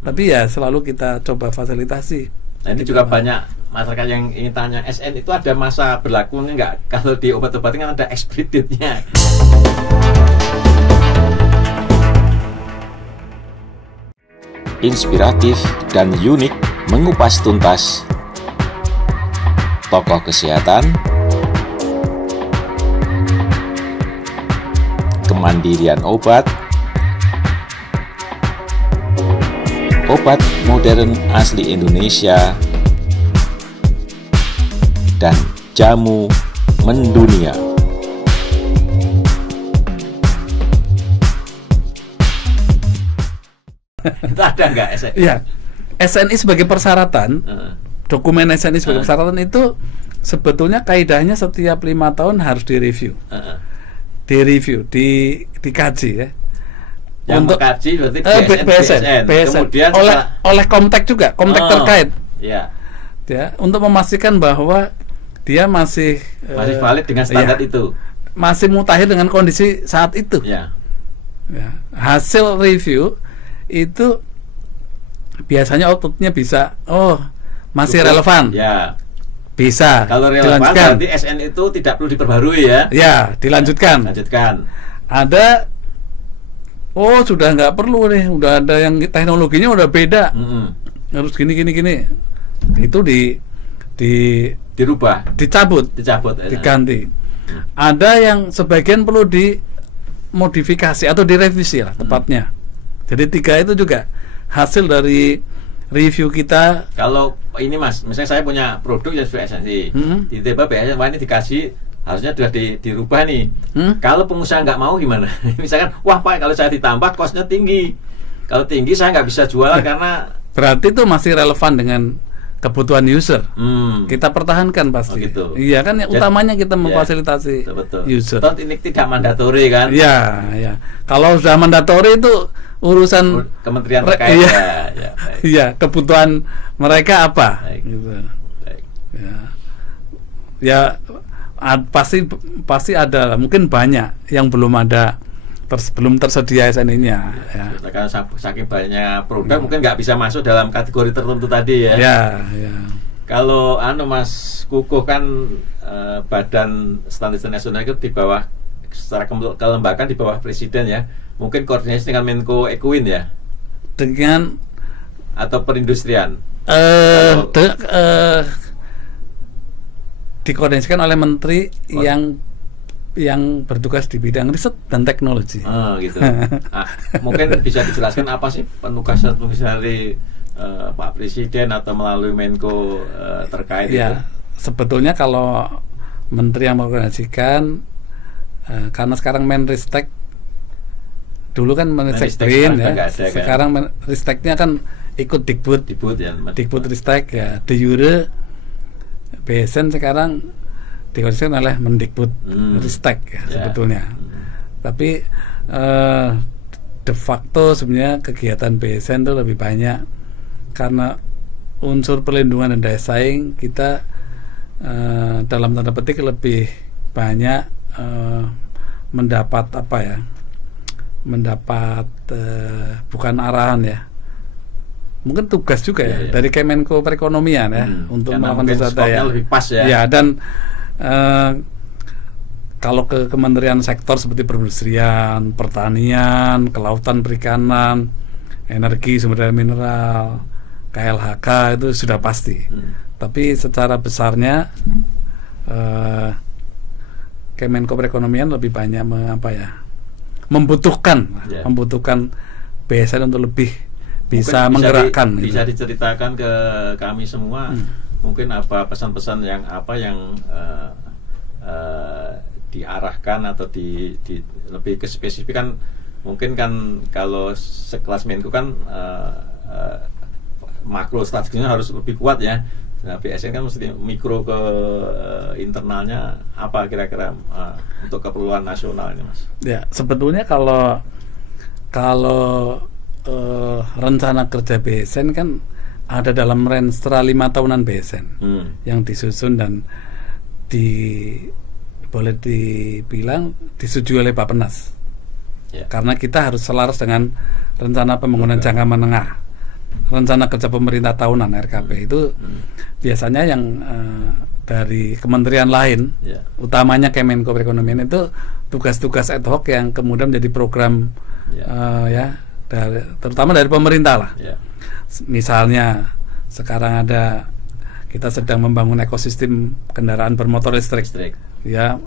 Tapi ya selalu kita coba fasilitasi. Nah, ini juga banyak masyarakat yang ingin tanya, SN itu ada masa berlakunya nggak? Kalau di obat-obatan kan ada ekspeditnya. Inspiratif dan unik mengupas tuntas tokoh kesehatan, kemandirian obat, obat modern asli Indonesia, dan jamu mendunia. Itu ada nggak SN? Ya, SNI sebagai persyaratan, dokumen SNI sebagai persyaratan itu sebetulnya kaidahnya setiap 5 tahun harus direview, dikaji ya. Yang untuk mengkaji berarti BSN. Kemudian oleh Komtek juga, Komtek terkait. Ya. Ya, untuk memastikan bahwa dia masih valid dengan standar itu. Masih mutakhir dengan kondisi saat itu. Ya. Ya. Hasil review itu biasanya outputnya bisa, masih relevan. Ya. Bisa. Kalau relevan dilanjutkan. berarti SN itu tidak perlu diperbarui ya. Ya, dilanjutkan. Lanjutkan. Ada sudah nggak perlu nih, udah ada yang teknologinya udah beda. Harus gini. Itu dirubah, dicabut, diganti. Ada yang sebagian perlu dimodifikasi atau direvisi lah tepatnya. Jadi 3 itu juga hasil dari review kita. Kalau ini Mas, misalnya saya punya produk yang sesuai SNI, tiba-tiba BSN ini dikasih harusnya sudah dirubah nih. Kalau pengusaha nggak mau gimana? Misalkan, wah Pak, kalau saya ditambah kosnya tinggi. Kalau tinggi saya nggak bisa jualan karena berarti itu masih relevan dengan kebutuhan user. Kita pertahankan pasti. Gitu. Iya kan, yang utamanya kita memfasilitasi user. Tentu ini tidak mandatori kan? Iya. Kalau sudah mandatori itu urusan kementerian terkait. Iya, kebutuhan mereka apa? Baik. Gitu. Baik. Ya, pasti ada. Mungkin banyak yang belum ada. Belum tersedia SNI-nya ya. Karena saking banyak produk mungkin nggak bisa masuk dalam kategori tertentu tadi ya. Ya. Kalau Mas Kukuh kan badan standar nasional itu di bawah, secara kelembagaan di bawah presiden ya. Mungkin koordinasi dengan Menko Ekuin ya. Dengan atau perindustrian. Dikoordinasikan oleh menteri yang bertugas di bidang riset dan teknologi. Gitu. Mungkin bisa dijelaskan apa sih penugasan dari Pak Presiden atau melalui Menko terkait itu? Sebetulnya kalau menteri yang mengkoordinasikan, karena sekarang Menristek, dulu kan Menristek ya, sekarang Menristeknya kan ikut Dikbud Ristek ya, de jure BSN sekarang dikoordinasikan oleh Mendikbud Ristek ya, sebetulnya. Tapi de facto sebenarnya kegiatan BSN itu lebih banyak karena unsur perlindungan dan daya saing kita dalam tanda petik lebih banyak mendapat bukan arahan ya, mungkin tugas juga ya dari Kemenko Perekonomian ya, untuk melakukan sesuatu ya. Lebih pas ya. Ya, dan kalau ke kementerian sektor seperti perindustrian, pertanian, kelautan, perikanan, energi, sumber daya mineral, KLHK itu sudah pasti. Tapi secara besarnya Kemenko Perekonomian lebih banyak membutuhkan BSN untuk lebih bisa menggerakkan. Bisa diceritakan ke kami semua. Mungkin apa pesan-pesan yang diarahkan atau lebih ke spesifik kan, mungkin kan kalau sekelas Menko kan makro strateginya harus lebih kuat ya. Nah, BSN kan mesti mikro ke internalnya apa kira-kira untuk keperluan nasional ini, Mas? Ya, sebetulnya kalau rencana kerja BSN kan ada dalam renstra 5 tahunan BSN yang disusun dan boleh dibilang disetujui oleh Bappenas. Karena kita harus selaras dengan rencana pembangunan jangka menengah. rencana kerja pemerintah tahunan RKP itu biasanya yang dari kementerian lain, utamanya Kemenko Perekonomian, itu tugas-tugas ad hoc yang kemudian menjadi program terutama dari pemerintah lah. Misalnya sekarang kita sedang membangun ekosistem kendaraan bermotor listrik. Ya,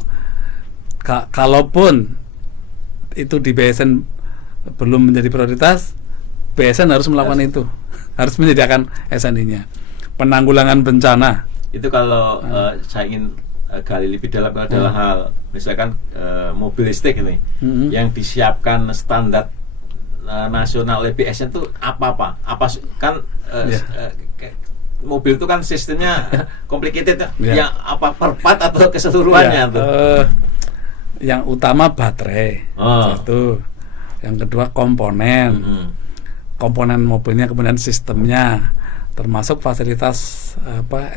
kalaupun itu di BSN belum menjadi prioritas, BSN harus melakukan itu, harus menyediakan SNI-nya. Penanggulangan bencana. Itu kalau saya ingin gali lebih dalam adalah hal misalkan mobil listrik ini yang disiapkan standar nasional oleh BSN itu apa kan mobil itu kan sistemnya complicated yang apa per part atau keseluruhannya tuh. Yang utama baterai satu, yang kedua komponen mobilnya, kemudian sistemnya, termasuk fasilitas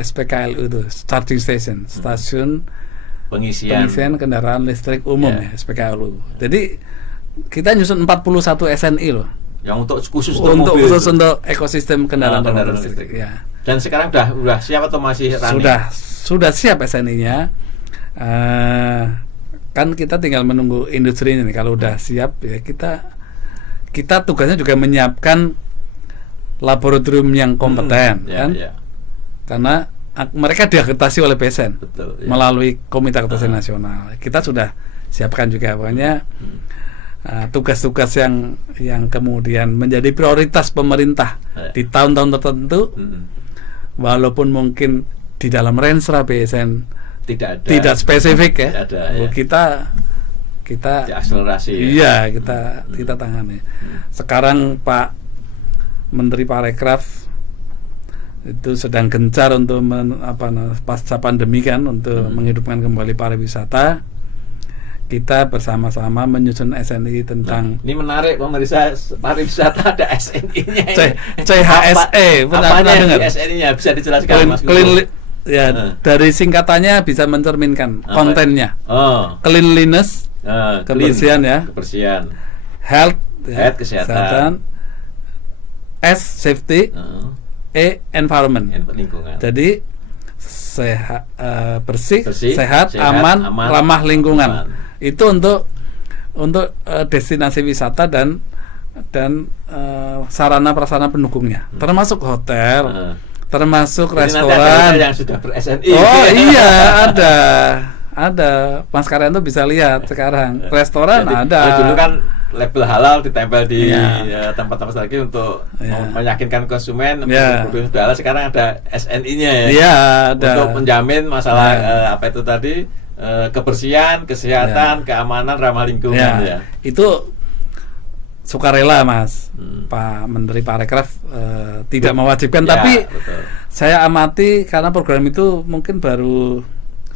SPKLU itu, charging station, stasiun pengisian kendaraan listrik umum ya, SPKLU. Jadi kita nyusun 41 SNI loh. Yang khusus untuk ekosistem kendaraan listrik. Ya. Dan sekarang udah siap atau masih running? Sudah siap SNI-nya. Kan kita tinggal menunggu industri ini. Kalau udah siap ya kita tugasnya juga menyiapkan laboratorium yang kompeten, kan? Karena mereka diakreditasi oleh BSN melalui Komite Akreditasi Nasional. Kita sudah siapkan juga pokoknya tugas-tugas yang kemudian menjadi prioritas pemerintah di tahun-tahun tertentu, walaupun mungkin di dalam rensra BSN tidak spesifik ya. Kita akselerasi. Iya, kita tangani. Sekarang Pak Menteri Parekraf itu sedang gencar untuk pasca pandemi kan, untuk menghidupkan kembali pariwisata. Kita bersama-sama menyusun SNI tentang ini menarik, pemerintah pariwisata ada SNI-nya. CHSE, pernah dengar? SNI-nya bisa dijelaskan Mas? Dari singkatannya bisa mencerminkan kontennya. Cleanliness, kebersihan ya. Kebersihan. Health, kesehatan. S, safety. E, environment. Lingkungan. Jadi bersih, sehat, aman, ramah lingkungan. Itu untuk destinasi wisata dan sarana prasarana pendukungnya, termasuk hotel, termasuk restoran yang sudah ber-SNI. Oh iya, ada Mas Karyanto bisa lihat sekarang restoran. Jadi, ada dulu kan label halal ditempel di tempat-tempat lagi untuk meyakinkan konsumen produk sudah halal. Sekarang ada SNI-nya ada untuk menjamin masalah apa itu tadi, kebersihan, kesehatan, keamanan, ramah lingkungan. Itu sukarela Mas. Pak Menteri Parekraf tidak mewajibkan, tapi saya amati karena program itu mungkin baru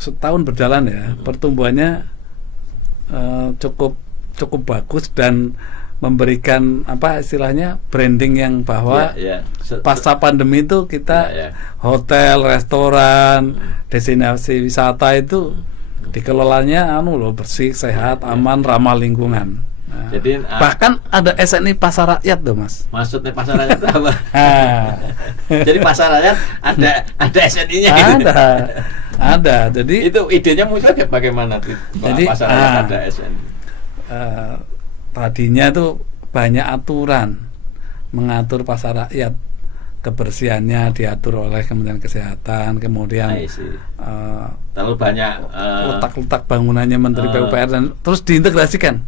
setahun berjalan ya, pertumbuhannya cukup bagus dan memberikan istilahnya branding yang bahwa pasca pandemi itu kita hotel, restoran, destinasi wisata itu dikelolanya bersih, sehat, aman, ramah lingkungan. Nah, jadi bahkan ada SNI pasar rakyat tuh Mas. Maksudnya pasar rakyat itu apa? Jadi pasar rakyat ada SNI-nya gitu. Ada. Jadi itu idenya muncul bagaimana tuh? Jadi pasar rakyat ada SNI. Tadinya tuh banyak aturan mengatur pasar rakyat, kebersihannya diatur oleh Kementerian Kesehatan, kemudian terlalu banyak letak-letak bangunannya Menteri PUPR dan terus diintegrasikan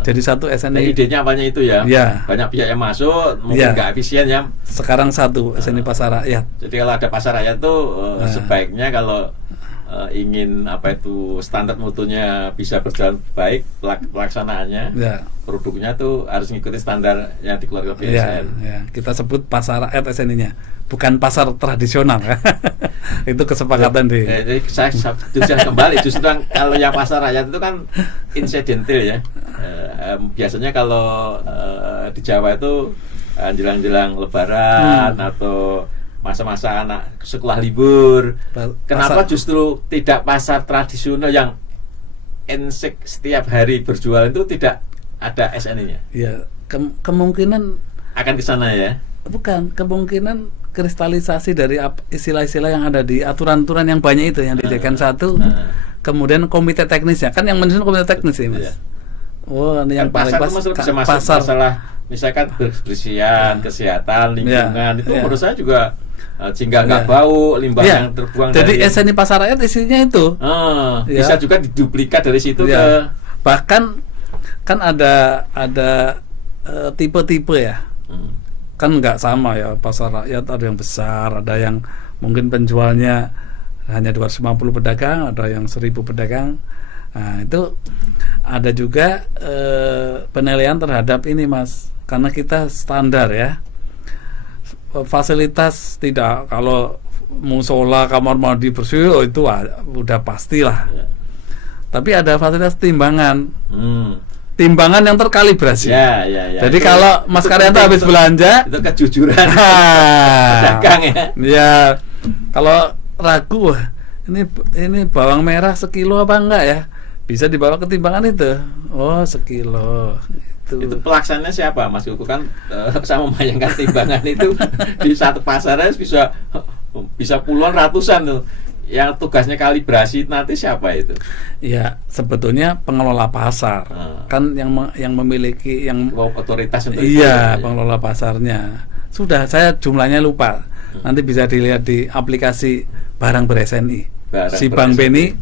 jadi satu SNI. Idenya apanya itu ya? Banyak pihak yang masuk, mungkin nggak efisien ya. Sekarang satu SNI pasar rakyat. Jadi kalau ada pasar rakyat tuh sebaiknya kalau ingin standar mutunya bisa berjalan baik, pelaksanaannya, produknya tuh harus mengikuti standar yang dikeluarkan BSN. Kita sebut pasar rakyat SNI-nya, bukan pasar tradisional. Itu kesepakatan jadi saya kembali justru kalau yang pasar rakyat itu kan insidental ya. Biasanya kalau di Jawa itu jelang-jelang Lebaran atau masa-masa anak sekolah libur. Kenapa justru tidak pasar tradisional yang setiap hari berjualan itu tidak ada SNI-nya? Ya, kemungkinan akan ke sana ya. bukan, kemungkinan kristalisasi dari istilah-istilah yang ada di aturan-aturan yang banyak itu yang dijadikan satu. Kemudian komite teknisnya, kan yang menyusun komite teknis ini, Mas. Oh, ini yang paling pas. Bisa masalah misalkan kebersihan, kesehatan, lingkungan, itu menurut saya juga sehingga nggak bau, limbah yang terbuang. Jadi SNI Pasar Rakyat isinya itu. Bisa juga diduplikat dari situ ke. Bahkan kan ada tipe-tipe ya. Kan nggak sama ya, Pasar Rakyat ada yang besar, ada yang mungkin penjualnya hanya 250 pedagang, ada yang 1000 pedagang. Nah, itu ada juga penilaian terhadap ini, Mas, karena kita standar ya, fasilitas tidak, kalau musola, kamar mandi bersih itu udah pastilah. Tapi ada fasilitas timbangan. Timbangan yang terkalibrasi. Jadi itu, kalau Mas Karyanto habis belanja, itu kejujuran pedagang ya. Ya, kalau ragu, ini bawang merah sekilo apa enggak ya? Bisa dibawa ke timbangan itu. Oh, sekilo. Itu pelaksananya siapa, Mas Kuku? Kan sama membayangkan timbangan itu di satu pasarnya bisa puluhan, ratusan tuh. Yang tugasnya kalibrasi nanti siapa itu? Ya, sebetulnya pengelola pasar. Kan yang memiliki yang otoritas untuk itu. Iya, pengelola pasarnya. Sudah, saya jumlahnya lupa. Nanti bisa dilihat di aplikasi barang ber-SNI. Si Bang Beni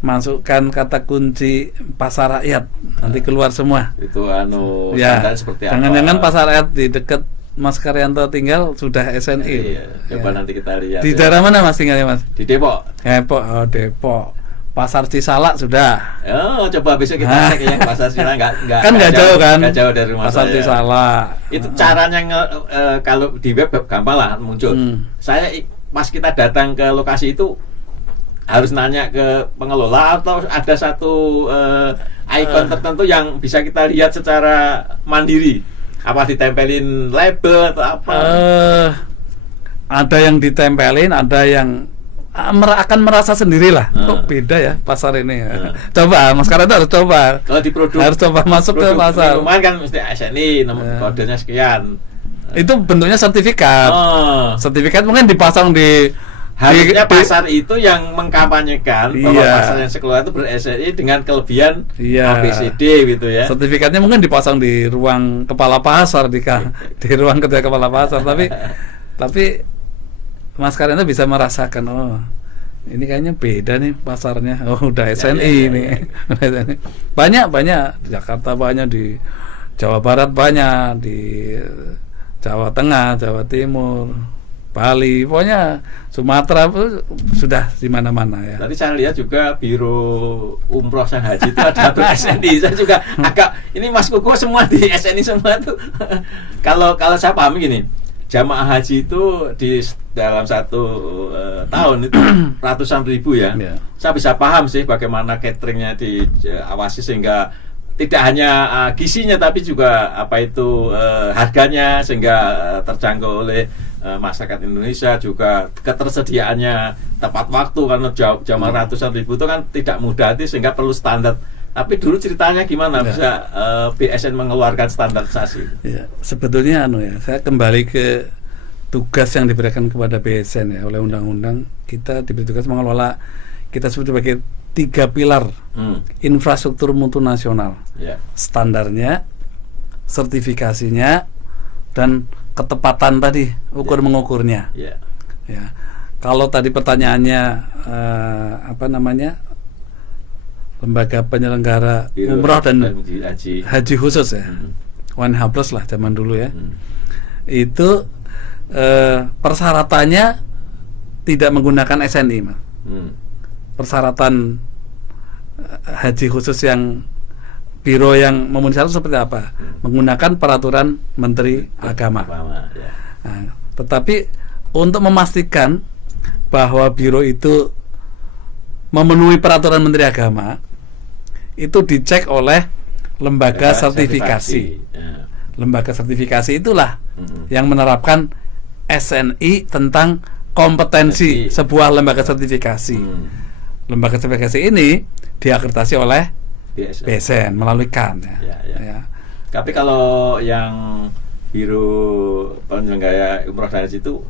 masukkan kata kunci Pasar Rakyat, nanti keluar semua. Itu seperti apa? Jangan-jangan Pasar Rakyat di dekat Mas Karyanto tinggal sudah SNI. Coba nanti kita lihat. Di daerah mana Mas tinggalnya, Mas? Di Depok. Depok. Pasar Cisalak sudah. Coba besok kita cek ya Pasar Cisalak kan nggak jauh kan? Nggak jauh dari rumah Pasar Cisalak. Itu caranya kalau di web gampang lah muncul. Saya pas kita datang ke lokasi itu harus nanya ke pengelola atau ada satu ikon tertentu yang bisa kita lihat secara mandiri. Apa ditempelin label atau apa? Ada yang ditempelin, ada yang akan merasa sendirilah. Kok beda ya pasar ini. Coba Mas Karyanto harus coba. Kalau di produk harus coba masuk ke pasar. Minuman kan mesti SNI, nomor kodenya sekian. Itu bentuknya sertifikat. Sertifikat mungkin dipasang di harusnya pasar itu yang mengkampanyekan bahwa pasar yang sekeluar itu ber-SNI dengan kelebihan ABCD gitu ya. Sertifikatnya mungkin dipasang di ruang kepala pasar di ruang kerja kepala pasar, tapi Mas Karyanto bisa merasakan, oh ini kayaknya beda nih pasarnya. Oh udah SNI ini. Banyak di Jakarta banyak, di Jawa Barat banyak, di Jawa Tengah, Jawa Timur, Bali, pokoknya Sumatera sudah di mana-mana ya. Tadi saya lihat juga biro umroh dan haji itu ada SNI. Saya juga agak ini Mas Kuku semua di SNI semua tuh. Kalau saya paham gini, jamaah haji itu di dalam satu tahun itu ratusan ribu ya. Saya bisa paham sih bagaimana cateringnya diawasi sehingga tidak hanya gizinya tapi juga harganya sehingga terjangkau oleh masyarakat Indonesia, juga ketersediaannya tepat waktu karena jamaah ratusan ribu itu kan tidak mudah sehingga perlu standar. Tapi dulu ceritanya gimana bisa BSN mengeluarkan standarisasi? Ya, sebetulnya saya kembali ke tugas yang diberikan kepada BSN ya oleh undang-undang. Kita diberi tugas mengelola, kita sebut sebagai 3 pilar infrastruktur mutu nasional. Standarnya, sertifikasinya, dan ketepatan tadi mengukurnya. Ya. Kalau tadi pertanyaannya lembaga penyelenggara umroh dan haji khusus ya, ONH+ lah zaman dulu ya. Itu persyaratannya tidak menggunakan SNI, Mas. Persyaratan haji khusus yang biro yang memenuhi syarat seperti apa? Menggunakan peraturan Menteri Agama. Nah, tetapi untuk memastikan bahwa biro itu memenuhi peraturan Menteri Agama, itu dicek oleh lembaga sertifikasi. Lembaga sertifikasi itulah yang menerapkan SNI tentang kompetensi sebuah lembaga sertifikasi. Lembaga sertifikasi ini diakreditasi oleh BSN melalui KAN. Tapi kalau yang biro penyelenggara umroh dan haji itu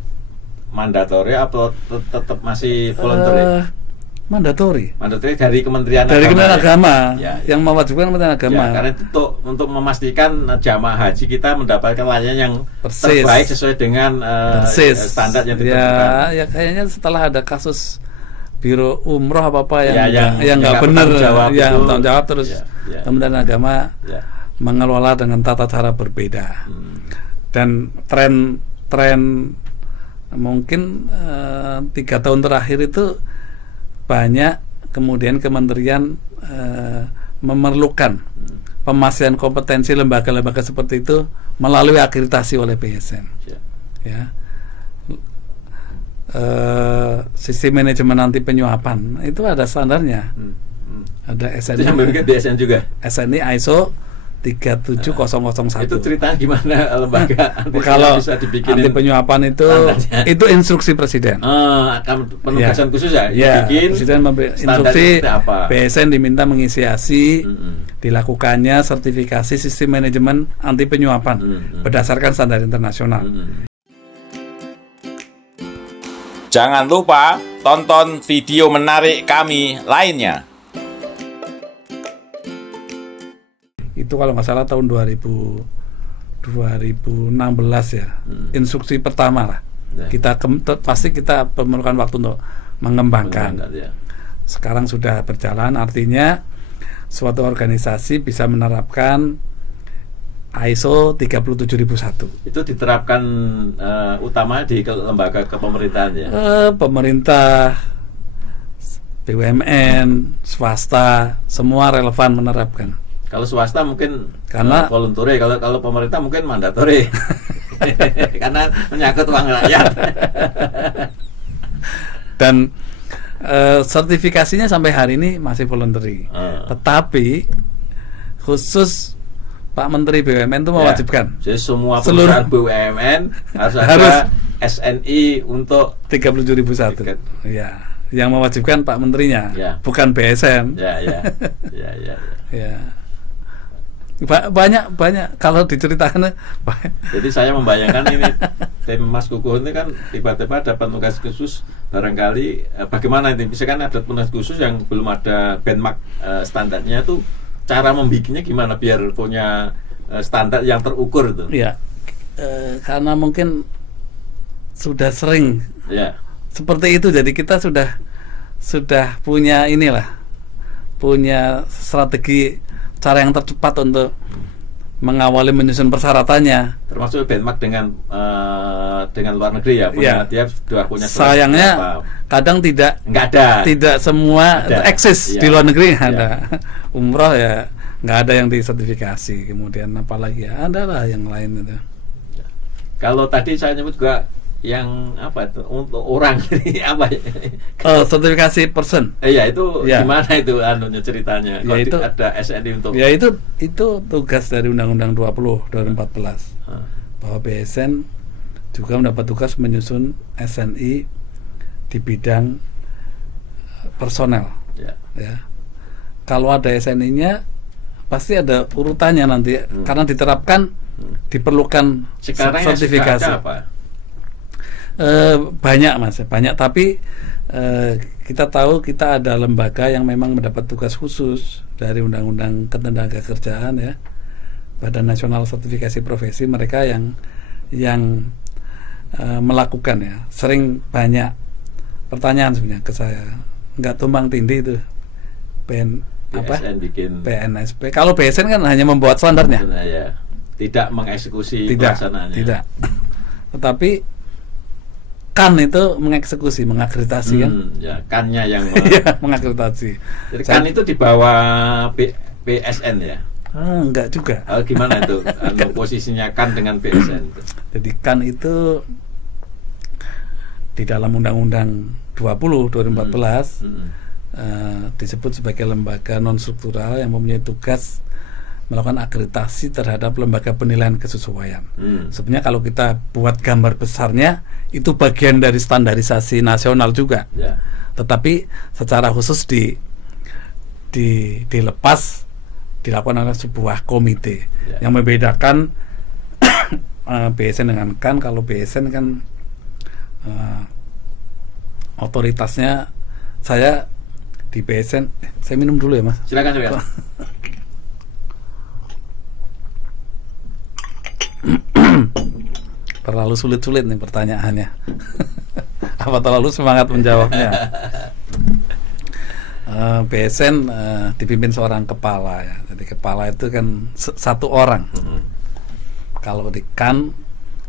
mandatori atau tetap masih voluntary? Mandatori dari Kementerian Agama ya. Yang mewajibkan Kementerian Agama. Ya, karena itu untuk memastikan jamaah haji kita mendapatkan layanan yang terbaik sesuai dengan standar yang ditentukan. Ya kayaknya setelah ada kasus biro umroh apa yang nggak benar, yang tanggung jawab terus Kementerian Agama mengelola dengan tata cara berbeda. Dan tren mungkin 3 tahun terakhir itu banyak kemudian kementerian memerlukan pemastian kompetensi lembaga-lembaga seperti itu melalui akreditasi oleh BSN. Ya. Sistem manajemen anti penyuapan itu ada standarnya. Ada SNI. Itu yang memiliki BSN juga. SNI ISO 37001. Itu ceritanya gimana lembaga kalau bisa dibikinin anti penyuapan itu instruksi presiden. Akan penugasan khusus ya. Bikin presiden memberi instruksi BSN diminta menginisiasi dilakukannya sertifikasi sistem manajemen anti penyuapan berdasarkan standar internasional. Jangan lupa tonton video menarik kami lainnya. Itu kalau nggak salah tahun 2016 ya, instruksi pertama lah. Kita pasti kita memerlukan waktu untuk mengembangkan. Sekarang sudah berjalan, artinya suatu organisasi bisa menerapkan ISO 37001. Itu diterapkan utama di lembaga kepemerintahan ya. Pemerintah, BUMN, swasta, semua relevan menerapkan. Kalau swasta mungkin karena voluntary, kalau pemerintah mungkin mandatori. Karena menyangkut uang rakyat. Dan sertifikasinya sampai hari ini masih voluntary. Tetapi khusus Pak Menteri BUMN itu mewajibkan. Jadi semua perusahaan BUMN harus ada SNI untuk 37001. Ya, yang mewajibkan Pak Menterinya, bukan BSN. Ya. Banyak kalau diceritakan. Jadi saya membayangkan ini tim Mas Kukuh ini kan tiba-tiba dapat tugas khusus, barangkali bagaimana ini misalkan ada tugas khusus yang belum ada benchmark standarnya, itu cara membikinnya gimana biar punya standar yang terukur itu? Ya, karena mungkin sudah sering seperti itu, jadi kita sudah punya punya strategi cara yang tercepat untuk mengawali menyusun persyaratannya, termasuk benchmark dengan luar negeri ya. Dia sudah punya. Sayangnya kadang tidak semua eksis di luar negeri ada. Umroh ya nggak ada yang disertifikasi, kemudian apalagi ada lah yang lain itu. Kalau tadi saya nyebut juga yang apa itu untuk orang ini apa? Sertifikasi person. Itu gimana itu ceritanya? Ya, itu ada SNI untuk. Ya itu tugas dari Undang-Undang 20 2014. Bahwa BSN juga mendapat tugas menyusun SNI di bidang personel. Ya. Kalau ada SNI-nya pasti ada urutannya nanti karena diterapkan diperlukan sertifikasi. Banyak tapi kita tahu kita ada lembaga yang memang mendapat tugas khusus dari Undang-Undang Ketenagakerjaan ya, Badan Nasional Sertifikasi Profesi, mereka yang melakukan ya. Sering banyak pertanyaan sebenarnya ke saya, nggak tumbang tindih itu PNSP. Kalau BSN kan hanya membuat standarnya, tidak mengeksekusi pelaksanaannya. Tidak. Tetapi KAN itu mengeksekusi, mengakreditasi kan? KAN-nya yang mengakreditasi. Jadi KAN itu di bawah BSN ya? Enggak juga. Gimana itu posisinya KAN dengan BSN? Jadi KAN itu di dalam Undang-Undang 20 2014 disebut sebagai lembaga non struktural yang mempunyai tugas melakukan akreditasi terhadap lembaga penilaian kesesuaian. Sebenarnya kalau kita buat gambar besarnya itu bagian dari standarisasi nasional juga. Tetapi secara khusus dilepas dilakukan oleh sebuah komite yang membedakan BSN dengan KAN. Kalau BSN kan otoritasnya saya di BSN. Saya minum dulu ya Mas. Silakan. Terlalu sulit-sulit nih pertanyaannya. Apa terlalu semangat menjawabnya? BSN dipimpin seorang kepala ya. Jadi kepala itu kan satu orang. Kalau di KAN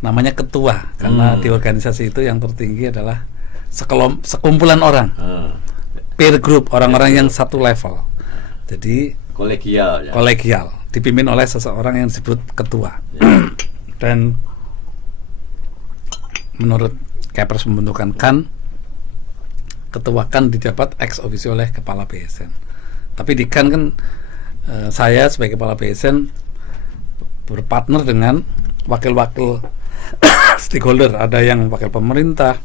namanya ketua, karena di organisasi itu yang tertinggi adalah sekumpulan orang, peer group, orang-orang yang satu level. Jadi kolegial, dipimpin oleh seseorang yang disebut ketua. Dan menurut Kepres pembentukan KAN, ketua KAN dijabat ex officio oleh kepala BSN. Tapi di KAN kan saya sebagai kepala BSN berpartner dengan wakil-wakil stakeholder. Ada yang wakil pemerintah,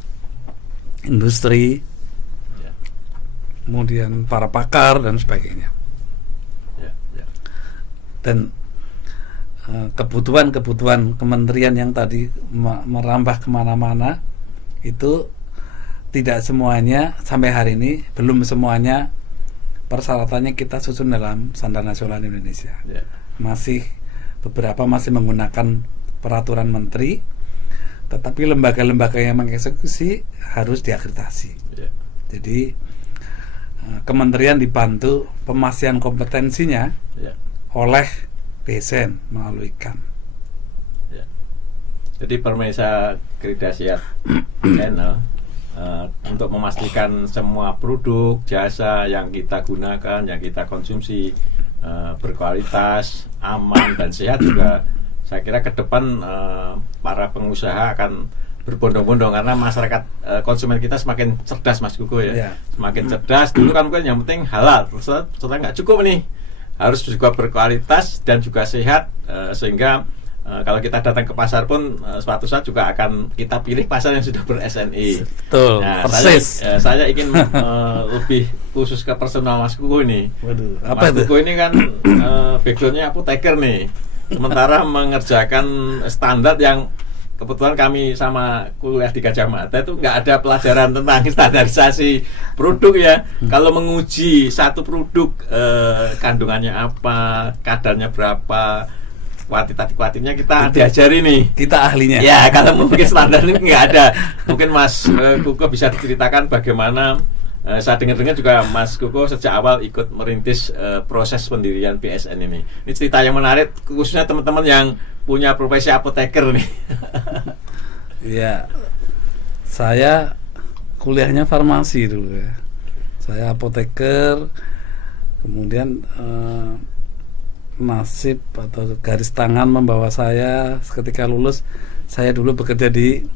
industri, kemudian para pakar dan sebagainya. Dan kebutuhan kementerian yang tadi merambah kemana-mana itu tidak semuanya sampai hari ini, belum semuanya persyaratannya kita susun dalam Standar Nasional Indonesia. Beberapa masih menggunakan peraturan menteri, tetapi lembaga-lembaga yang mengeksekusi harus diakreditasi. Jadi kementerian dibantu pemastian kompetensinya oleh BSN melalui KAN. Jadi Permesa Akreditasiat Channel untuk memastikan semua produk, jasa yang kita gunakan, yang kita konsumsi berkualitas, aman dan sehat juga. Saya kira ke depan para pengusaha akan berbondong-bondong karena masyarakat konsumen kita semakin cerdas Mas Kuko ya. Semakin cerdas. Dulu kan mungkin yang penting halal, setelah nggak cukup nih, harus juga berkualitas dan juga sehat, sehingga kalau kita datang ke pasar pun suatu saat juga akan kita pilih pasar yang sudah ber-SNI. Betul, nah, persis. Saya ingin lebih khusus ke personal Mas Kuko ini. Waduh, Mas Kuko ini kan backgroundnya apoteker nih, sementara mengerjakan standar yang kebetulan kami sama kuliah di Gajah Mada itu nggak ada pelajaran tentang standarisasi produk ya. Kalau menguji satu produk, kandungannya apa, kadarnya berapa, kuantitatifnya kita diajari nih. Kita ahlinya. Ya, kalau mungkin standar ini nggak ada. Mungkin Mas Kuko bisa diceritakan bagaimana. Saya dengar-dengar juga Mas Kuko sejak awal ikut merintis proses pendirian BSN ini. Ini cerita yang menarik, khususnya teman-teman yang punya profesi apoteker nih. Iya, saya kuliahnya farmasi dulu ya. Saya apoteker, kemudian nasib atau garis tangan membawa saya ketika lulus. Saya dulu bekerja di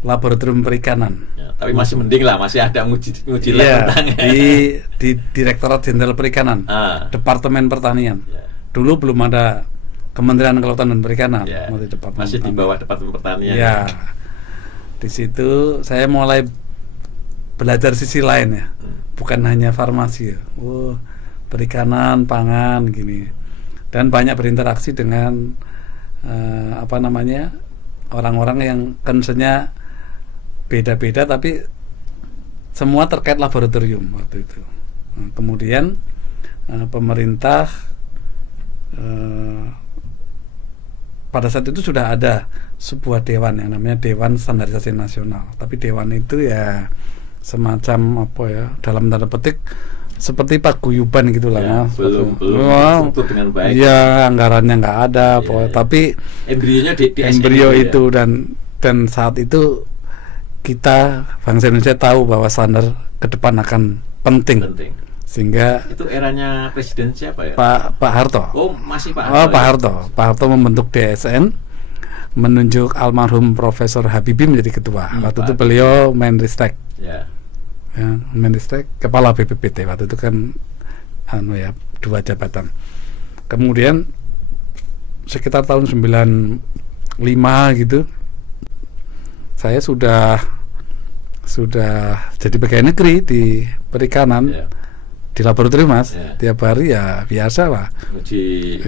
laboratorium perikanan. Ya, tapi masih mending lah, masih ada nguji tentang di Direktorat Jenderal Perikanan, Departemen Pertanian. Dulu belum ada Kementerian Kelautan dan Perikanan, masih di bawah Departemen Pertanian. Ya, di situ saya mulai belajar sisi lain ya, bukan hanya farmasi ya. Perikanan, pangan gini. Dan banyak berinteraksi dengan orang-orang yang concernnya beda-beda, tapi semua terkait laboratorium waktu itu. Kemudian pemerintah pada saat itu sudah ada sebuah dewan yang namanya Dewan Standarisasi Nasional. Tapi dewan itu ya semacam dalam tanda petik seperti paguyuban gitulah ya, Mas. Belum struktur dengan baik. Ya, anggarannya nggak ada, tapi embrionya di embrio itu dan saat itu kita bangsa Indonesia tahu bahwa standar ke depan akan penting. Sehingga itu eranya presiden siapa ya? Pak Harto. Oh, masih Pak Harto. Pak Harto. Pak Harto membentuk DSN, menunjuk almarhum Profesor Habibie menjadi ketua. Waktu itu beliau Menristek. Ya, Menristek, kepala BPPT waktu itu kan dua jabatan. Kemudian sekitar tahun 95 gitu, saya sudah jadi pegawai negeri di perikanan. di laboratorium Mas. Ya. Tiap hari ya biasa lah. Uji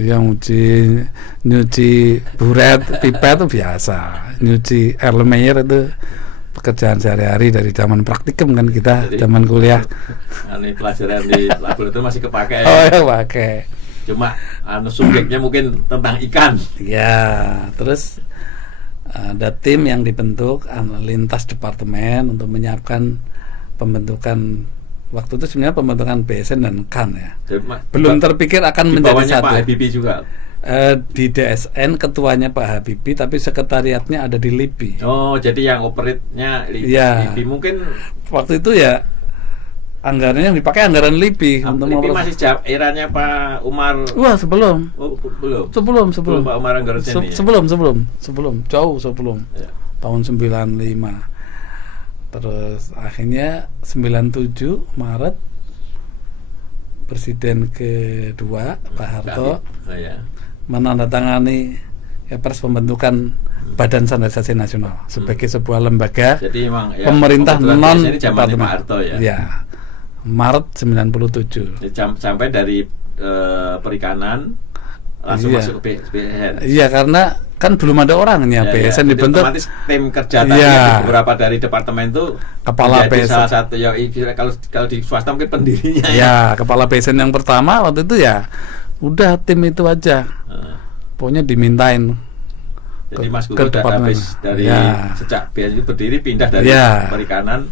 Nyuci buret, pipet itu biasa. Nyuci Erlenmeyer itu pekerjaan sehari-hari dari zaman praktikum kan kita. Jadi, zaman kuliah. Ini pelajaran di laboratorium masih kepake ya. Oh ya pakai. Cuma subjeknya mungkin tentang ikan. Ya, terus ada tim yang dibentuk lintas departemen untuk menyiapkan pembentukan. Waktu itu sebenarnya pembentukan BSN dan KAN ya. Jadi, belum terpikir akan menjadi satu. Pak Habibie juga. Di DSN ketuanya Pak Habibie, tapi sekretariatnya ada di LIPI. Oh, jadi yang operate-nya Ya. LIPI mungkin Waktu itu ya anggarannya yang dipakai anggaran LIPI. LIPI masih eranya Pak Umar. Wah, sebelum. Oh, belum. Sebelum Pak Umar anggarannya ini. Sebelum, jauh sebelum. Ya. Tahun 95. Terus akhirnya 97 Maret Presiden kedua Pak Harto menandatangani Kepres pembentukan Badan Standarisasi Nasional sebagai sebuah lembaga pemerintah non departemen. Ya, Maret 97. Sampai dari perikanan langsung masuk ke BSN. Iya, karena kan belum ada orangnya. BSN dibentuk. Otomatis tim kerja tadi beberapa dari departemen itu kepala BSN salah satu ya, kalau di swasta mungkin pendirinya. Ya, kepala BSN yang pertama waktu itu ya udah tim itu aja. Pokoknya dimintain. Jadi Mas Kuku habis dari sejak BSN itu berdiri pindah dari perikanan,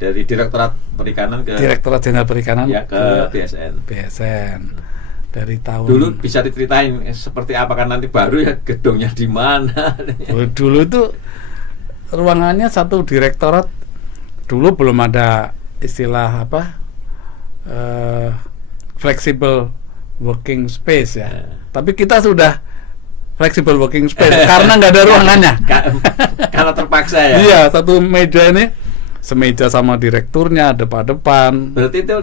dari Direktorat Perikanan ke Direktorat Jenderal Perikanan ke BSN. Dari tahun dulu bisa diceritain seperti apa, kan nanti baru ya gedungnya di mana. Dulu itu ruangannya satu direktorat, dulu belum ada istilah apa flexible working space ya. Tapi kita sudah flexible working space karena nggak ada ruangannya. Karena terpaksa ya. Iya, satu meja ini semeja sama direkturnya depan-depan. Berarti itu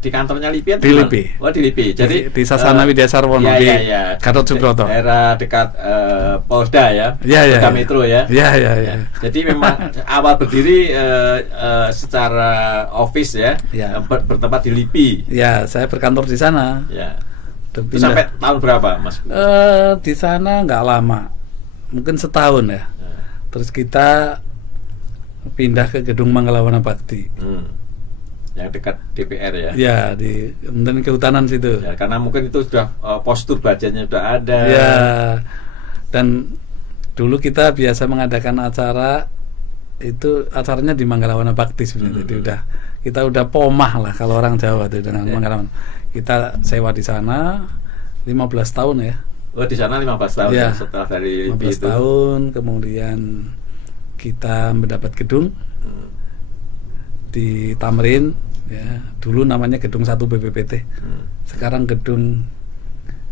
di kantornya LIPI? Di LIPI. Oh, di LIPI. Jadi di Sasana Widya Sarwono di Gatot Subroto. Daerah dekat Polda ya. Polda Metro ya. Iya. Jadi memang awal berdiri secara office ya. Bertempat di LIPI. Ya, saya berkantor di sana. Ya. Itu sampai tahun berapa, Mas? Di sana nggak lama. Mungkin setahun ya. Terus kita pindah ke gedung Manggalawana Bakti, yang dekat DPR ya. Ya, di kemudian kehutanan situ. Ya, karena mungkin itu sudah postur budgetnya sudah ada. Ya, dan dulu kita biasa mengadakan acara itu, acaranya di Manggalawana Bakti sebenarnya. Jadi kita udah pomah lah kalau orang Jawa itu dengan Manggalawana. Kita sewa di sana 15 tahun ya. Oh, di sana 15 tahun ya. Setelah dari 15 itu. tahun kemudian kita mendapat gedung di Tamrin ya, dulu namanya gedung 1 BPPT, sekarang gedung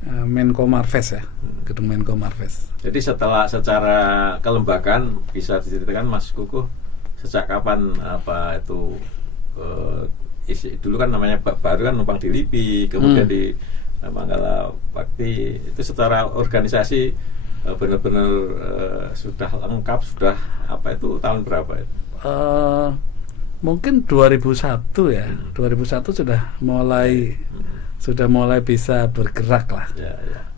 Menko Marves ya, gedung Menko Marves. Jadi setelah secara kelembagaan bisa diceritakan Mas Kuku sejak kapan apa itu dulu kan namanya baru kan numpang di LIPI, kemudian di Manggala Bakti, itu secara organisasi benar-benar sudah lengkap, sudah apa itu tahun berapa itu? Mungkin 2001 ya. 2001 sudah mulai bisa bergerak lah.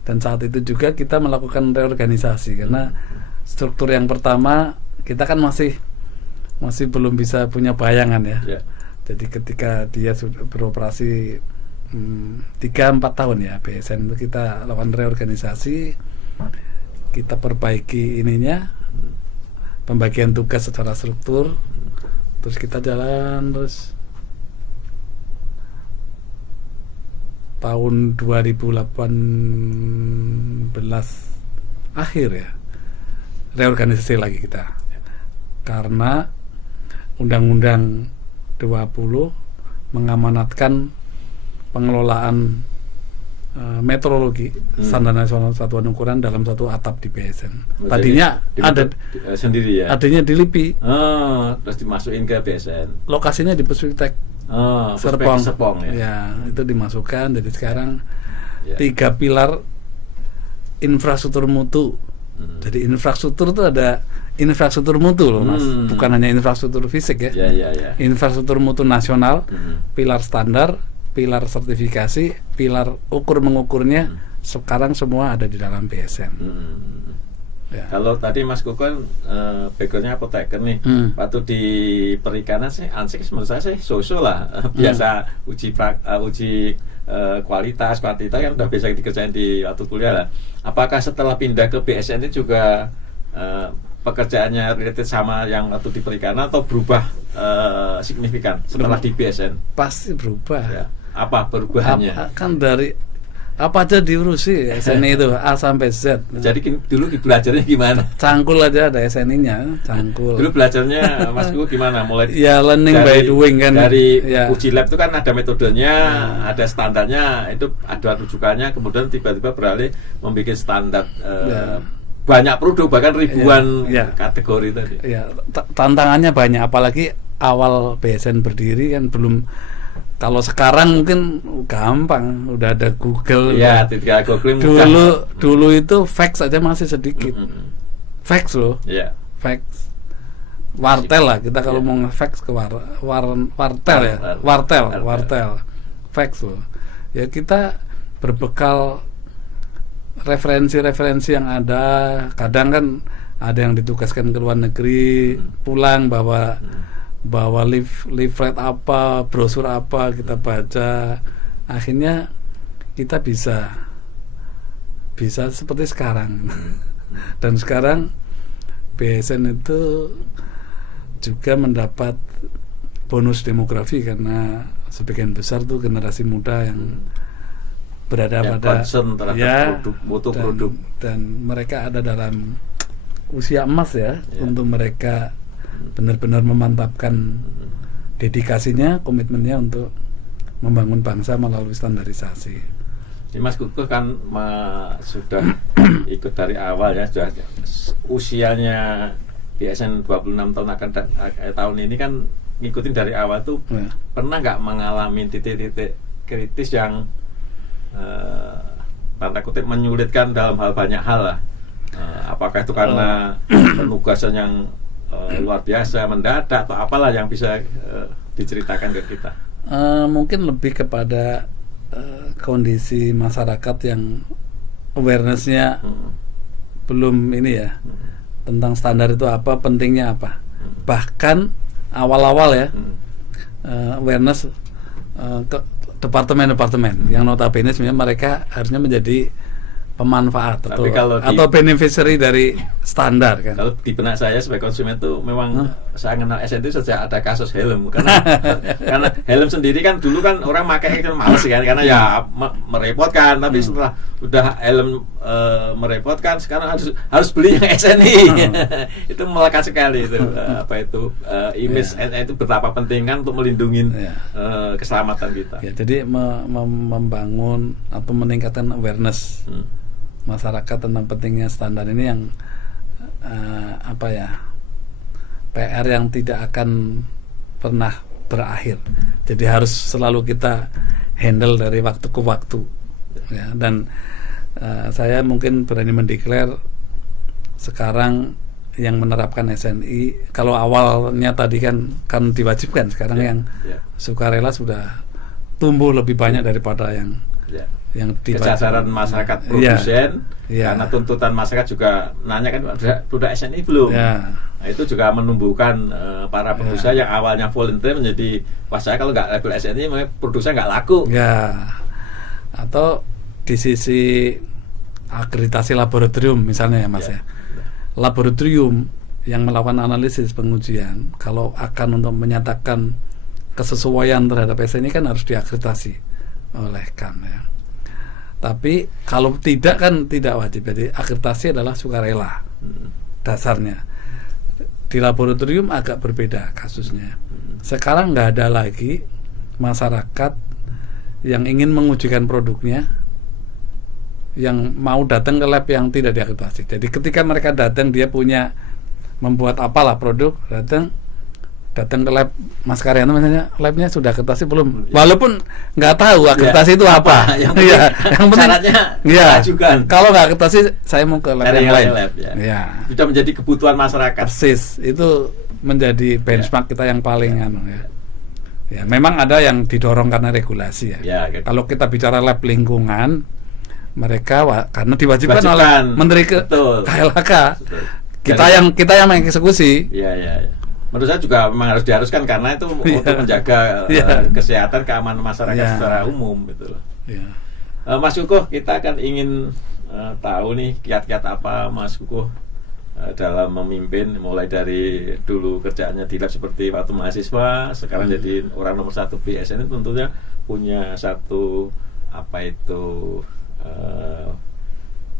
Dan saat itu juga kita melakukan reorganisasi karena struktur yang pertama kita kan masih belum bisa punya bayangan ya. Jadi ketika dia sudah beroperasi 3-4 tahun ya BSN itu, kita lakukan reorganisasi, kita perbaiki ininya, pembagian tugas secara struktur, terus kita jalan terus. Tahun 2018 akhir ya reorganisasi lagi kita, karena Undang-Undang 20 mengamanatkan pengelolaan metrologi standar nasional satuan ukuran dalam satu atap di BSN. Tadinya ada sendiri ya. Adanya di LIPI. Terus dimasukin ke BSN. Lokasinya di Puspiptek Serpong ya. Ya, itu dimasukkan. Jadi sekarang 3 pilar infrastruktur mutu. Jadi infrastruktur itu ada infrastruktur mutu loh Mas, bukan hanya infrastruktur fisik ya. Ya. Infrastruktur mutu nasional, pilar standar, pilar sertifikasi, pilar ukur mengukurnya sekarang semua ada di dalam BSN. Ya. Kalau tadi Mas Kukon backgroundnya apoteker nih, waktu di perikanan sih ansik menurut saya sih so-so lah, biasa uji kualitas kan udah biasa dikerjain di waktu kuliah lah. Apakah setelah pindah ke BSN ini juga pekerjaannya related sama yang waktu di perikanan atau berubah signifikan setelah di BSN? Pasti berubah. Ya. Apa perubahannya? Kan dari apa aja diurusi SNI itu A sampai Z. Jadi dulu belajarnya gimana? Cangkul aja ada SNI-nya, cangkul. Dulu belajarnya Mas Kuku gimana? Mulai ya learning by doing kan. Dari uji lab itu kan ada metodenya, ada standarnya, itu ada rujukannya, kemudian tiba-tiba beralih membuat standar banyak produk bahkan ribuan kategori tadi. Ya, tantangannya banyak, apalagi awal BSN berdiri kan belum. Kalau sekarang mungkin gampang, udah ada Google. Ya, tidak googling. Dulu itu fax aja masih sedikit. Fax loh. Yeah. Fax. Wartel lah kita kalau mau nge-fax ke wartel ya. Wartel. Fax loh. Ya kita berbekal referensi-referensi yang ada. Kadang kan ada yang ditugaskan ke luar negeri, pulang bawa leaflet apa, brosur apa, kita baca, akhirnya kita bisa seperti sekarang. Dan sekarang BSN itu juga mendapat bonus demografi karena sebagian besar tuh generasi muda yang berada pada produk dan mereka ada dalam usia emas ya. Untuk mereka benar-benar memantapkan dedikasinya, komitmennya untuk membangun bangsa melalui standarisasi. Ini Mas Kuku kan sudah ikut dari awal ya, sudah usianya BSN 26 tahun tahun ini kan ngikutin dari awal tuh. Pernah nggak mengalami titik-titik kritis yang tanda kutip menyulitkan dalam banyak hal lah? Apakah itu karena penugasan yang luar biasa, mendadak, atau apalah yang bisa diceritakan ke kita? Mungkin lebih kepada kondisi masyarakat yang awareness-nya belum ini ya, tentang standar itu apa, pentingnya apa. Bahkan awal-awal ya, awareness ke departemen-departemen yang notabene sebenarnya mereka harusnya menjadi pemanfaat atau beneficiary dari standar kan. Kalau di benak saya sebagai konsumen tuh memang saya kenal SN itu sejak ada kasus helm karena helm sendiri kan dulu kan orang pakai kan males kan karena ya merepotkan, tapi setelah udah helm merepotkan sekarang harus beli yang SNI. Itu melekat sekali itu image SNI itu betapa penting kan untuk melindungi keselamatan kita. Ya, jadi membangun atau meningkatkan awareness masyarakat tentang pentingnya standar ini yang PR yang tidak akan pernah berakhir. Jadi harus selalu kita handle dari waktu ke waktu ya. Dan saya mungkin berani mendeklar sekarang yang menerapkan SNI, kalau awalnya tadi kan diwajibkan, sekarang yang sukarela sudah tumbuh lebih banyak daripada yang kesadaran masyarakat produsen, karena tuntutan masyarakat juga nanya kan sudah SNI belum. Nah, itu juga menumbuhkan para pengusaha yang awalnya volunteer menjadi wah saya kalau nggak label SNI produsen nggak laku. Atau di sisi akreditasi laboratorium misalnya ya Mas ya. Laboratorium yang melakukan analisis pengujian kalau akan untuk menyatakan kesesuaian terhadap SNI kan harus diakreditasi oleh KAN ya. Tapi kalau tidak kan tidak wajib. Jadi akreditasi adalah sukarela dasarnya. Di laboratorium agak berbeda kasusnya. Sekarang nggak ada lagi masyarakat yang ingin mengujikan produknya yang mau datang ke lab yang tidak diakreditasi. Jadi ketika mereka datang, dia punya membuat apalah produk, datang ke lab Mas Karyanto misalnya, labnya sudah akreditasi belum? Walaupun nggak tahu akreditasi itu apa. Yang penting syaratnya diajukan. Kalau nggak akreditasi, saya mau ke lab yang lain. Sudah menjadi kebutuhan masyarakat. Persis, itu menjadi benchmark kita yang paling Ya, memang ada yang didorong karena regulasi ya. Ya, gitu. Kalau kita bicara lab lingkungan, mereka karena diwajibkan Wajibkan. oleh Menteri Betul. KLHK. Betul. Kita yang mengeksekusi. Iya, iya. Menurut saya juga memang harus diharuskan karena itu untuk menjaga kesehatan keamanan masyarakat secara umum gitu loh. Mas Kukuh, kita akan ingin tahu nih kiat-kiat apa Mas Kukuh dalam memimpin, mulai dari dulu kerjaannya di lab seperti waktu mahasiswa, sekarang jadi orang nomor 1 BSN, itu tentunya punya satu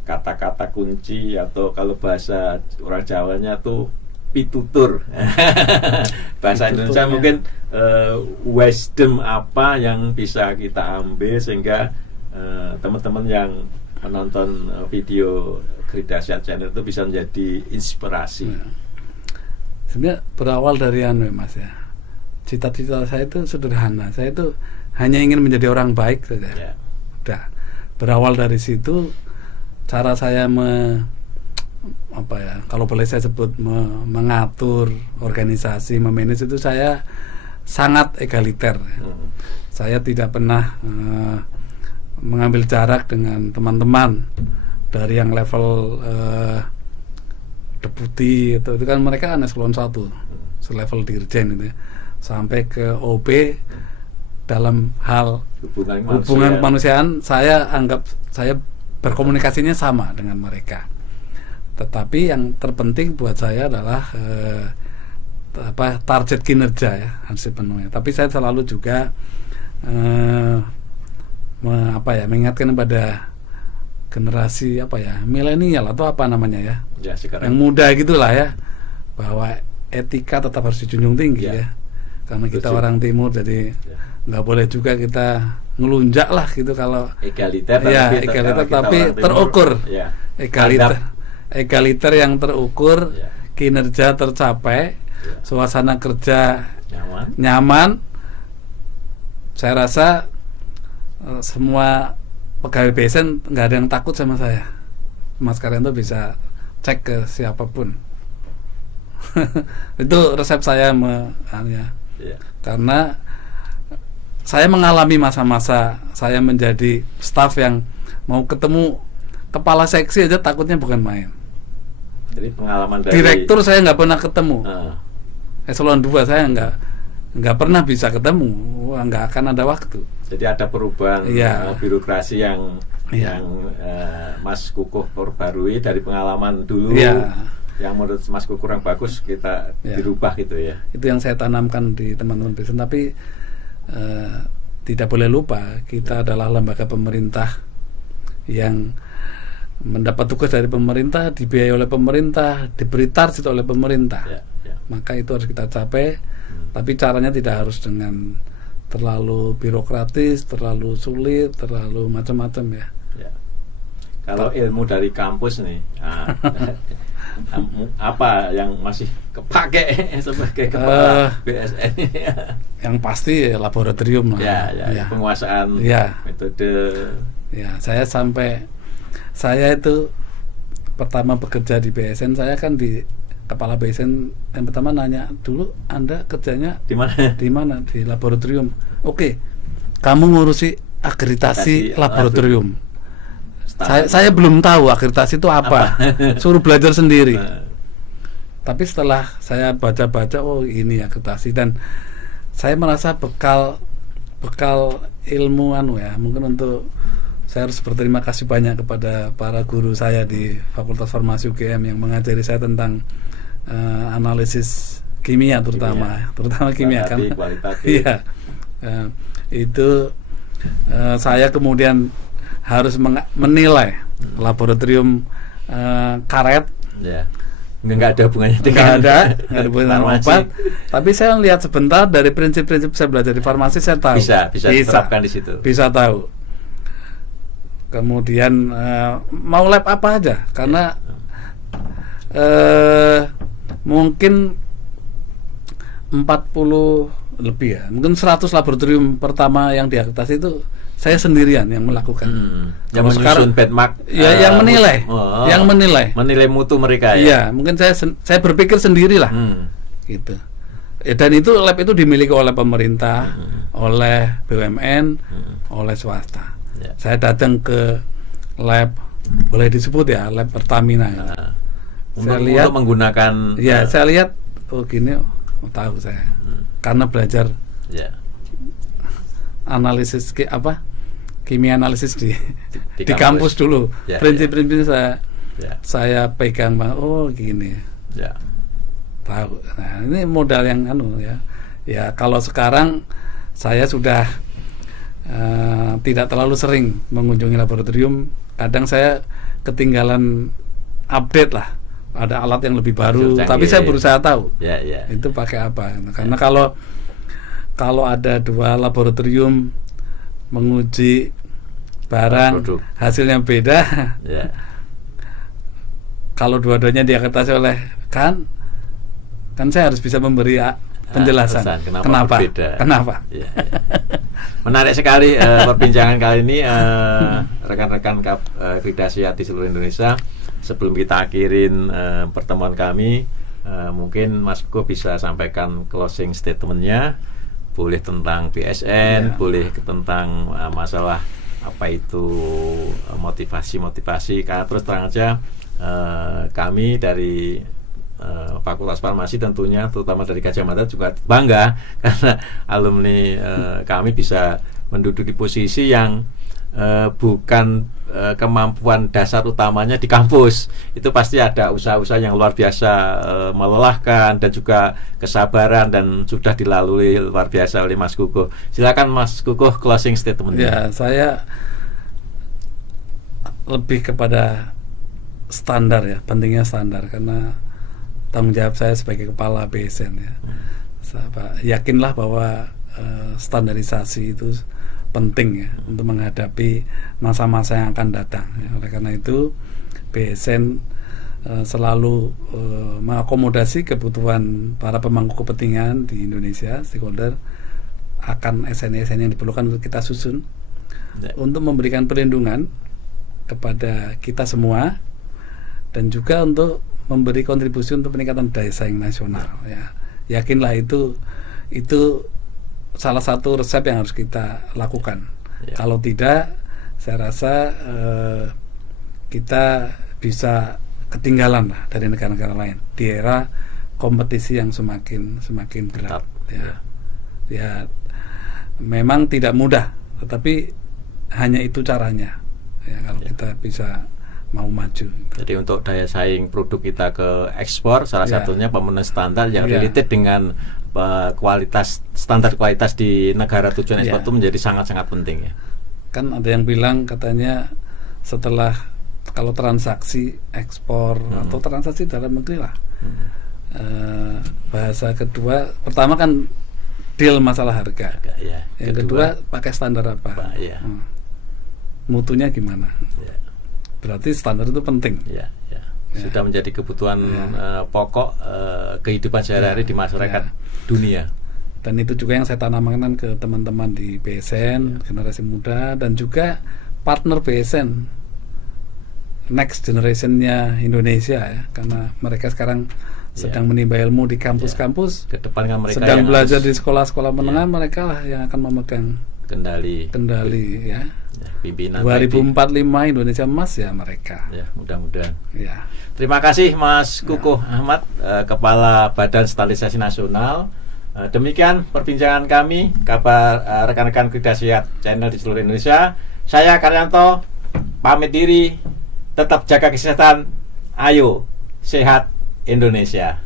kata-kata kunci, atau kalau bahasa orang Jawanya tuh pitutur. Bahasa Indonesia mungkin wisdom apa yang bisa kita ambil sehingga teman-teman yang menonton video Gridasyat Channel itu bisa menjadi inspirasi. Sebenarnya berawal dari Mas ya. Cita-cita saya itu sederhana. Saya itu hanya ingin menjadi orang baik saja. Udah. Berawal dari situ, cara saya kalau boleh saya sebut mengatur organisasi, memanage itu saya sangat egaliter. Saya tidak pernah mengambil jarak dengan teman-teman dari yang level deputi itu kan mereka kan eselon 1 selevel dirjen gitu ya, sampai ke OP. Dalam hal hubungan kemanusiaan, saya anggap saya berkomunikasinya sama dengan mereka. Tetapi yang terpenting buat saya adalah target kinerja ya, harus dipenuhi. Tapi saya selalu juga mengingatkan kepada generasi milenial atau apa namanya ya, yang muda gitulah ya, bahwa etika tetap harus dijunjung tinggi ya. Karena kita orang timur, jadi nggak boleh juga kita ngelunjak lah gitu. Kalau egaliter, tapi terukur, egaliter yang terukur, kinerja tercapai, suasana kerja nyaman. Saya rasa semua pegawai BSN nggak ada yang takut sama saya. Mas Karyanto bisa cek ke siapapun. Itu resep saya karena saya mengalami masa-masa saya menjadi staf yang mau ketemu kepala seksi aja takutnya bukan main. Jadi pengalaman dari direktur saya nggak pernah ketemu. Eselon 2 saya nggak pernah bisa ketemu, nggak akan ada waktu. Jadi ada perubahan birokrasi yang Mas Kukuh perbarui dari pengalaman dulu. Yang menurut Mas Kukuh kurang bagus, kita dirubah gitu ya. Itu yang saya tanamkan di teman-teman BSN. Tapi tidak boleh lupa, kita adalah lembaga pemerintah yang mendapat tugas dari pemerintah, dibiayai oleh pemerintah, diberi target oleh pemerintah. Maka itu harus kita capai. Tapi caranya tidak harus dengan terlalu birokratis, terlalu sulit, terlalu macam-macam ya. Kalau ilmu dari kampus nih, apa yang masih kepake sebagai kepala BSN? Yang pasti laboratorium lah. Penguasaan metode. Saya itu pertama bekerja di BSN, saya kan di kepala BSN yang pertama nanya dulu, Anda kerjanya di mana? Di laboratorium. Oke, kamu ngurusi akreditasi laboratorium. Saya belum tahu akreditasi itu apa. Suruh belajar sendiri. Tapi setelah saya baca-baca, oh ini akreditasi, dan saya merasa bekal ilmu mungkin untuk saya harus berterima kasih banyak kepada para guru saya di Fakultas Farmasi UGM yang mengajari saya tentang analisis kimia terutama kimia kan. Itu saya kemudian harus menilai laboratorium karet. Nggak ada hubungannya dengan hubungan obat. Tapi saya lihat sebentar dari prinsip-prinsip saya belajar di farmasi, saya tahu bisa diterapkan di situ. Bisa tahu. Kemudian mau lab apa aja, karena mungkin 40 lebih mungkin 100 laboratorium pertama yang diakreditasi itu saya sendirian yang melakukan. Yang menyusun benchmark, yang menilai, menilai mutu mereka ya. Mungkin saya berpikir sendirilah, gitu. Dan itu lab itu dimiliki oleh pemerintah, oleh BUMN, oleh swasta. Saya datang ke lab, boleh disebut ya, lab Pertamina. Saya lihat menggunakan. Ya, saya lihat, oh gini, tahu saya, karena belajar analisis kimia analisis di kampus dulu. Prinsip-prinsipnya saya pegang, oh gini. Tahu. Nah, ini modal yang ya kalau sekarang saya sudah tidak terlalu sering mengunjungi laboratorium. Kadang saya ketinggalan update lah, ada alat yang lebih baru, tapi saya berusaha tahu itu pakai apa. Karena kalau ada 2 laboratorium menguji barang hasilnya beda, kalau dua-duanya diakreditasi oleh kan saya harus bisa memberi penjelasan kenapa. Menarik sekali perbincangan kali ini, rekan-rekan akreditasi di seluruh Indonesia. Sebelum kita akhirin pertemuan kami, mungkin Mas Kukuh bisa sampaikan closing statementnya, boleh tentang BSN, boleh tentang masalah apa itu motivasi. Karena terus terang aja kami dari Fakultas Farmasi tentunya, terutama dari Gajah Mada juga bangga karena alumni kami bisa menduduki posisi yang bukan kemampuan dasar utamanya di kampus. Itu pasti ada usaha-usaha yang luar biasa, melelahkan, dan juga kesabaran, dan sudah dilalui luar biasa oleh Mas Kukuh. Silakan Mas Kukuh, closing statement. Ya, saya lebih kepada standar ya, pentingnya standar, karena tanggung jawab saya sebagai kepala BSN ya. Yakinlah bahwa standarisasi itu penting ya untuk menghadapi masa-masa yang akan datang ya. Oleh karena itu BSN selalu mengakomodasi kebutuhan para pemangku kepentingan di Indonesia, stakeholder, akan SN-SN yang diperlukan untuk kita susun untuk memberikan perlindungan kepada kita semua, dan juga untuk memberi kontribusi untuk peningkatan daya saing nasional ya. Yakinlah itu salah satu resep yang harus kita lakukan. Kalau tidak, saya rasa kita bisa ketinggalan lah dari negara-negara lain di era kompetisi yang semakin berat ya. Memang tidak mudah, tetapi hanya itu caranya ya, kalau kita bisa mau maju. Jadi untuk daya saing produk kita ke ekspor, salah satunya pemenuhan standar yang related dengan standar kualitas di negara tujuan ekspor itu menjadi sangat-sangat penting ya. Kan ada yang bilang katanya setelah kalau transaksi ekspor atau transaksi dalam negeri lah, bahasa kedua, pertama kan deal masalah harga, yang kedua pakai standar apa, mutunya gimana. Berarti standar itu penting. Sudah menjadi kebutuhan pokok kehidupan sehari-hari di masyarakat dunia. Dan itu juga yang saya tanamkan ke teman-teman di BSN, generasi muda, dan juga partner BSN, next generation-nya Indonesia ya, karena mereka sekarang sedang menimba ilmu di kampus-kampus. Kedepan kan mereka sedang belajar di sekolah-sekolah menengah, mereka lah yang akan memegang kendali ya. Pimpinan 2045 Indonesia emas ya mereka. Ya, mudah-mudahan. Terima kasih Mas Kukuh Ahmad, Kepala Badan Standarisasi Nasional. Demikian perbincangan kami, kabar rekan-rekan akreditasi channel di seluruh Indonesia. Saya Karyanto pamit diri. Tetap jaga kesehatan. Ayo sehat Indonesia.